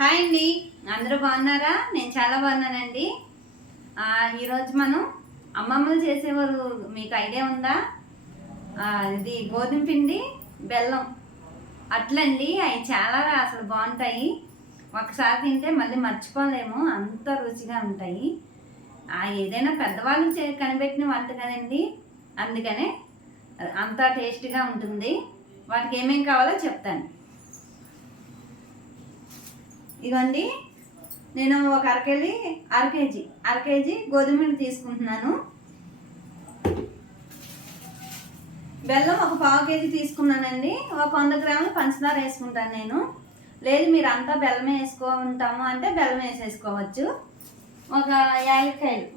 Hi అండి. అందరూ బాగున్నారా? నేను చాలా బాగున్నానండి. ఈరోజు మనం అమ్మమ్మలు చేసేవారు మీకు ఐడియా ఉందా? ఇది గోధుమ పిండి బెల్లం. అట్లండి అవి చాలా అసలు బాగుంటాయి. ఒకసారి తింటే మళ్ళీ మర్చిపోలేము అంత రుచిగా ఉంటాయి. ఆ, ఏదైనా పెద్దవాళ్ళు చే కనిపెట్టిన వంట కదండి. అందుకనే అంత టేస్ట్గా ఉంటుంది. వాటికి ఏమేమి కావాలో చెప్తాను. ఇదిగోండి నేను ఒక అరకేజీ అర కేజీ అర కేజీ గోధుమ తీసుకుంటున్నాను. బెల్లం ఒక పావు కేజీ తీసుకున్నానండి. ఒక వంద గ్రాములు పంచదార వేసుకుంటాను నేను. లేదు మీరు అంతా బెల్లం వేసుకుంటాము అంటే బెల్లం వేసేసుకోవచ్చు. ఒక యాలక్కాయలు.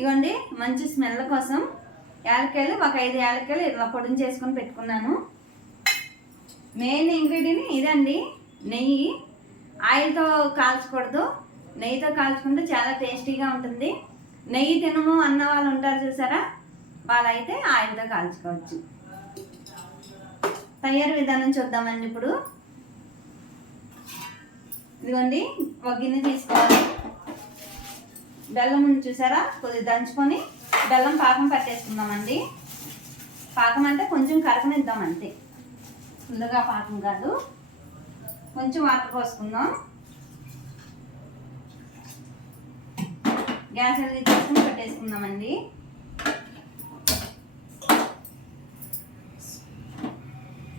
ఇవ్వండి మంచి స్మెల్ కోసం యాలక్కాయలు ఒక ఐదు యాలక్కాయలు ఇలా పొడిని చేసుకొని పెట్టుకున్నాను. మెయిన్ ఇంగ్రీడియంట్ ఇదండి నెయ్యి. ఆయిల్తో కాల్చకూడదు నెయ్యితో కాల్చుకుంటే చాలా టేస్టీగా ఉంటుంది. నెయ్యి తినము అన్న వాళ్ళు ఉంటారు చూసారా? వాళ్ళైతే ఆయిల్తో కాల్చుకోవచ్చు. తయారు విధానం చూద్దామండి ఇప్పుడు. ఇదిగోండి ఒక గిన్నె తీసుకోవాలి. బెల్లం చూసారా? కొద్దిగా దంచుకొని బెల్లం పాకం పట్టేసుకుందామండి. పాకం అంటే కొంచెం కరకనిద్దాం అంతే. ముందుగా పాకం కాదు. కొంచెం వాటర్ పోసుకుందాం. గ్యాస్ అనేది తీసుకుని పెట్టేసుకుందామండి.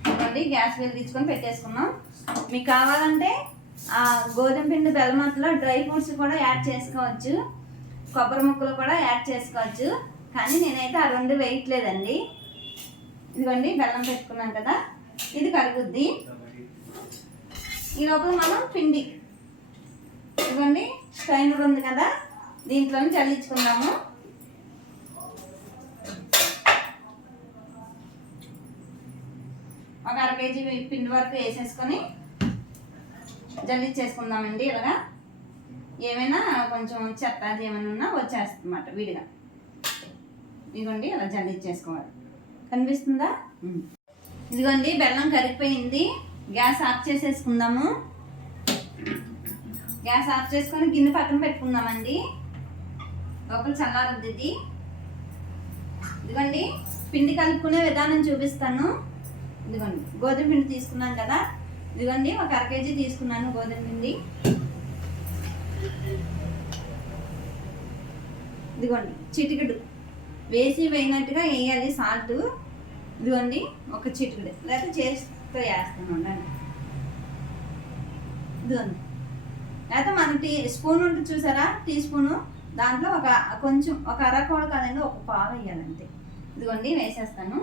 ఇదిగోండి గ్యాస్ వెలిగించుకొని పెట్టేసుకున్నాం. మీకు కావాలంటే ఆ గోధుమ పిండి బెల్లమట్లో డ్రై ఫ్రూట్స్ కూడా యాడ్ చేసుకోవచ్చు. కొబ్బరి ముక్కలు కూడా యాడ్ చేసుకోవచ్చు. కానీ నేనైతే ఆ రెండు వేయట్లేదండి. ఇదిగోండి బెల్లం పెట్టుకున్నాం కదా. ఇది కరుగుద్ది ఈ లోపల మనం పిండి. ఇదిగోండి స్ట్రైనర్ ఉంది కదా. దీంట్లో చల్లించుకుందాము. ఒక అర కేజీ పిండి వరకు వేసేసుకొని జల్లించేసుకుందామండి ఇలాగా. ఏమైనా కొంచెం చెత్త ఏమైనా ఉన్నా వచ్చేస్తుందన్నమాట విడిగా. ఇదిగోండి ఇలా జల్లించేసుకోవాలి కనిపిస్తుందా. ఇదిగోండి బెల్లం కరిగిపోయింది. గ్యాస్ ఆఫ్ చేసేసుకుందాము. గ్యాస్ ఆఫ్ చేసుకొని గిన్నె పక్కన పెట్టుకుందామండి. లోపల చల్లారద్దు ఇది ఇదిగోండి పిండి కలుపుకునే విధానం చూపిస్తాను. ఇదిగోండి గోధుమ పిండి తీసుకున్నాను కదా. ఇదిగోండి ఒక అర కేజీ తీసుకున్నాను గోధుమ పిండి. ఇదిగోండి చిటికెడు. వేసి వేయినట్టుగా వేయాలి సాల్ట్. ఇదిగోండి ఒక చిటికెడు. లేకపోతే చేతితో వేస్తాను ఉండండి. ఇదిగోండి. లేకపోతే మన టీ స్పూన్ ఉంటుంది చూసారా? Teaspoon. దాంట్లో ఒక కొంచెం ఒక అర కూడా కాదండి ఒక పావు వేయాలంతే. ఇదిగోండి వేసేస్తాను.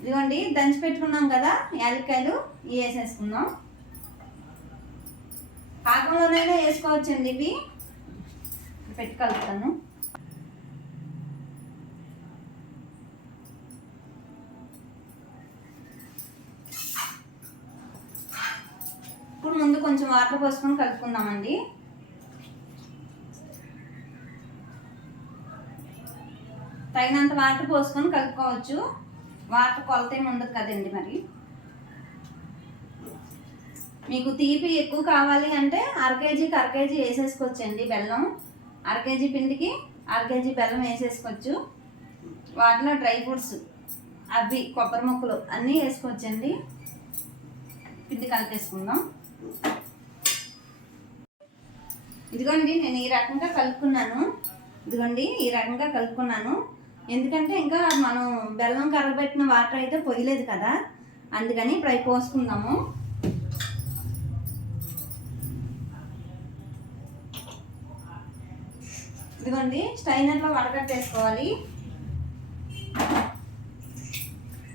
ఇదిగోండి దంచి పెట్టుకున్నాం కదా యాలక్కాయలు ఇవి వేసేసుకుందాం. పాకంలోనైనా వేసుకోవచ్చండి ఇవి. పెట్టి కలుపుతాను ఇప్పుడు ముందు కొంచెం వాటర్ పోసుకొని కలుపుకుందామండి. తగినంత వాటర్ పోసుకొని కలుపుకోవచ్చు. వాటర్ కొలత ఏమి ఉండదు కదండి మరి. మీకు తీపి ఎక్కువ కావాలి అంటే అర కేజీకి అర కేజీ వేసేసుకోవచ్చండి బెల్లం. అర కేజీ పిండికి అర కేజీ బెల్లం వేసేసుకోవచ్చు. వాటిలో డ్రై ఫ్రూట్స్ అవి కొబ్బరి ముక్కలు అన్నీ వేసుకోవచ్చండి. పిండి కలిపేసుకుందాం. ఇదిగోండి నేను ఈ రకంగా కలుపుకున్నాను. ఇదిగోండి ఈ రకంగా కలుపుకున్నాను. ఎందుకంటే ఇంకా మనం బెల్లం కరగబెట్టిన వాటర్ అయితే పొయ్యలేదు కదా. అందుకని ఇప్పుడు అవి పోసుకుందాము. ఇదిగోండి స్టైనర్లో వడకట్టేసుకోవాలి.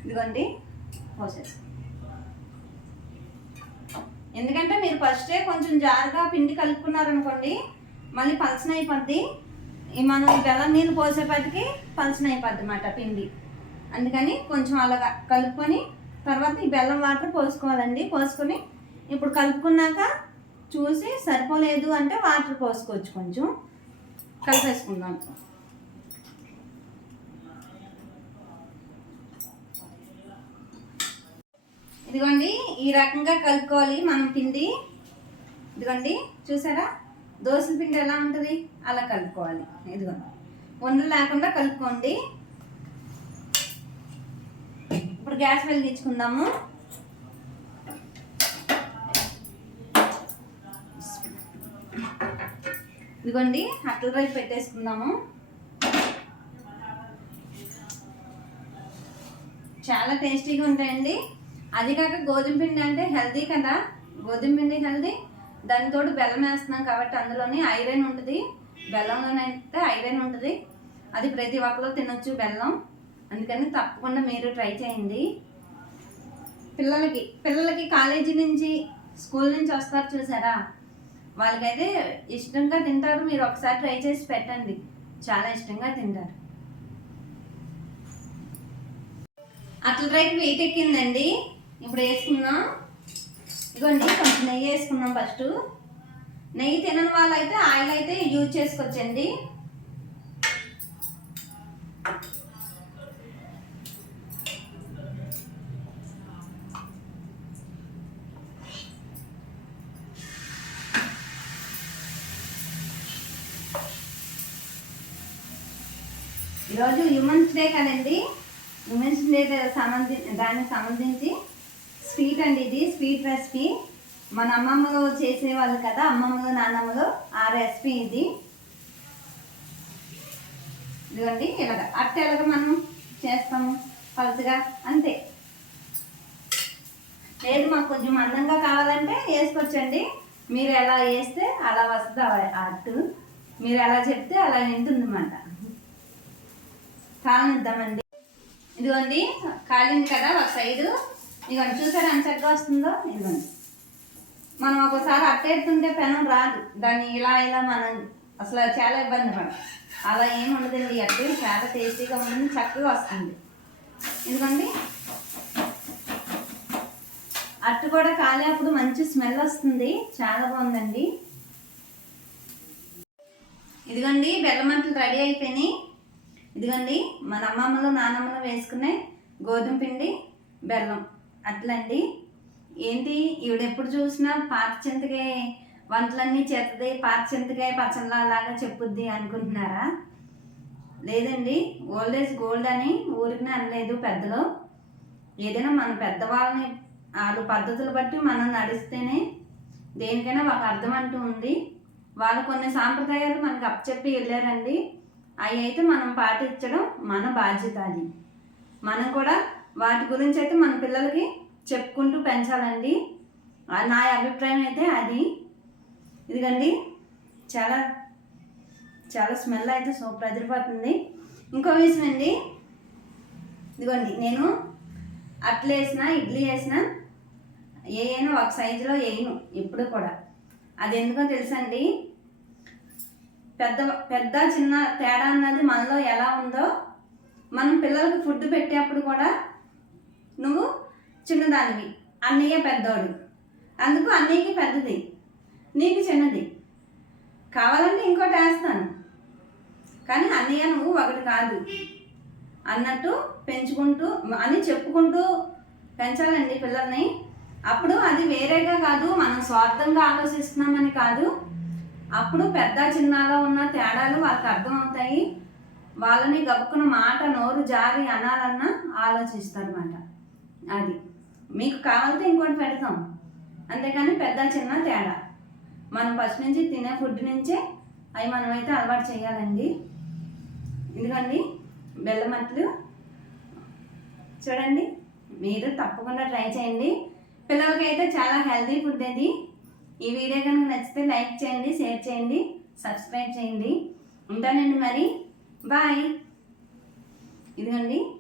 ఇదిగోండి పోసేసుకో. ఎందుకంటే మీరు ఫస్టే కొంచెం జారుగా పిండి కలుపుకున్నారనుకోండి మళ్ళీ పలసన అయిపోద్ది. ఈ మనం బెల్లం నీళ్ళు పోసేపటికి పలసన అయిపోద్ది అన్నమాట పిండి. అందుకని కొంచెం అలాగా కలుపుకొని తర్వాత ఈ బెల్లం వాటర్ పోసుకోవాలండి. పోసుకొని ఇప్పుడు కలుపుకున్నాక చూసి సరిపోలేదు అంటే వాటర్ పోసుకోవచ్చు కొంచెం. కలిపేసుకుందాం. ఇదిగోండి ఈ రకంగా కలుపుకోవాలి మనం పిండి. ఇదిగోండి చూసారా? దోశల పిండి ఎలా ఉంటుంది? అలా కలుపుకోవాలి. ఇదిగోండి. ఉండలు లేకుండా కలుపుకోండి. ఇప్పుడు గ్యాస్ వెలిగించుకుందాము. ఇదిగోండి అట్ల రైస్ పెట్టేసుకుందాము. చాలా టేస్టీగా ఉంటాయండి. అది కాక గోధుమ పిండి అంటే హెల్దీ కదా. గోధుమ పిండి హెల్దీ. దానితో బెల్లం వేస్తున్నాం కాబట్టి అందులోనే ఐరన్ ఉంటుంది. బెల్లంలోనైతే ఐరన్ ఉంటుంది. అది ప్రతి ఒక్కరు తినొచ్చు బెల్లం. అందుకని తప్పకుండా మీరు ట్రై చేయండి. పిల్లలకి పిల్లలకి కాలేజీ నుంచి స్కూల్ నుంచి వస్తారు చూసారా? వాళ్ళకైతే ఇష్టంగా తింటారు. మీరు ఒకసారి ట్రై చేసి పెట్టండి. చాలా ఇష్టంగా తింటారు. అట్ల రైట్ వెయిట్ ఎక్కిందండి ఇప్పుడు వేసుకుందాం ఇదిగోండి కొంచెం నెయ్యి వేసుకుందాం ఫస్ట్. నెయ్యి తినని వాళ్ళైతే ఆయిల్ అయితే యూజ్ చేసుకోవచ్చండి. ఈరోజు హ్యూమన్స్ డే కదండి. ఉమెన్స్ డే సంబంధి దానికి సంబంధించి స్వీట్ అండి ఇది స్వీట్ రెసిపీ. మన అమ్మమ్మలు చేసేవాళ్ళు కదా అమ్మమ్మలు నాన్నమ్మలు ఆ రెసిపీ ఇది. ఇదిగోండి ఇలాగ అట్ట ఎలాగ మనం చేస్తాము? పలుచగా అంతే. లేదు మాకు కొంచెం మందంగా కావాలంటే వేసుకోవచ్చండి. మీరు ఎలా వేస్తే అలా వస్తుంది అట్టు మీరు ఎలా చెప్తే అలా వింటుందన్నమాట. అన్నమాట కాలనిద్దామండి ఇదిగోండి కాలింది కదా ఒక సైడు. ఇదిగోండి చూసారా ఎంత చక్కగా వస్తుందో? ఇదిగోండి. మనం ఒకసారి అట్టేస్తుంటే పెనం రాదు. దాన్ని ఇలా ఇలా మనం అసలు చాలా ఇబ్బంది పడదు అలా ఏమి ఉండదండి అట్టు. చాలా టేస్టీగా ఉంటుంది చక్కగా వస్తుంది. ఇదిగోండి. అట్టు కూడా కాలేప్పుడు మంచి స్మెల్ వస్తుంది. చాలా బాగుందండి. ఇదిగోండి బెల్లమంటలు రెడీ అయిపోయినాయి. ఇదిగోండి మన అమ్మమ్మలు నానమ్మలు వేసుకునే గోధుమ పిండి బెల్లం. అట్లండి. ఏంటి? ఈవిడెప్పుడు చూసినా పాత చింతకాయ వంటలన్నీ చేస్తుంది పాత చింతకాయ పచ్చళ్ళ లాగా చెప్పుద్ది అనుకుంటున్నారా? లేదండి. ఓల్డ్ ఏజ్ గోల్డ్ అని ఊరికి అనలేదు పెద్దలు. ఏదైనా మన పెద్దవాళ్ళని వాళ్ళు పద్ధతులు బట్టి మనం నడిస్తేనే దేనికైనా ఒక అర్థం అంటూ ఉంది. వాళ్ళు కొన్ని సాంప్రదాయాలు మనకు అప్పచెప్పి వెళ్ళారండి. అవి అయితే మనం పాటించడం మన బాధ్యత అది. మనం కూడా వాటి గురించి అయితే మన పిల్లలకి చెప్పుకుంటూ పెంచాలండి. నా అభిప్రాయం అయితే అది. ఇదిగండి చాలా చాలా స్మెల్ అయితే సూపర్ అదిరిపోతుంది ఇంకో విషయం అండి ఇదిగోండి నేను అట్లు వేసిన ఇడ్లీ వేసిన ఏ అయినా ఒక సైజులో వేయను ఎప్పుడు కూడా. అది ఎందుకో తెలుసండి? పెద్ద పెద్ద చిన్న తేడా అన్నది మనలో ఎలా ఉందో మనం పిల్లలకు ఫుడ్ పెట్టేప్పుడు కూడా నువ్వు చిన్నదానివి. అన్నయ్య పెద్దోడు. అందుకు అన్నయ్యకి పెద్దది. నీకు చిన్నది. కావాలంటే ఇంకోటి వేస్తాను. కానీ అన్నయ్య నువ్వు ఒకటి కాదు. అన్నట్టు పెంచుకుంటూ అని చెప్పుకుంటూ పెంచాలండి పిల్లల్ని. అప్పుడు అది వేరేగా కాదు మనం స్వార్థంగా ఆలోచిస్తున్నామని కాదు. అప్పుడు పెద్ద చిన్నలో ఉన్న తేడాలు వాళ్ళకి అర్థమవుతాయి. వాళ్ళని గబుక్కున మాట నోరు జారి అనాలన్నా ఆలోచిస్తారు అన్నమాట అది. మీకు కావాలంటే ఇంకోటి పెడతాం. అంతేకాని పెద్ద చిన్న తేడా. మనం ఫస్ట్ నుంచి తినే ఫుడ్ నుంచే అవి మనమైతే అలవాటు చేయాలండి. ఎందుకండి? బెల్లమట్లు చూడండి. మీరు తప్పకుండా ట్రై చేయండి. పిల్లలకైతే చాలా హెల్తీ ఫుడ్ అది ఈ వీడియో కనుక నచ్చితే లైక్ చేయండి షేర్ చేయండి సబ్స్క్రైబ్ చేయండి. ఉంటానండి మరి. బాయ్. ఇదిగోండి.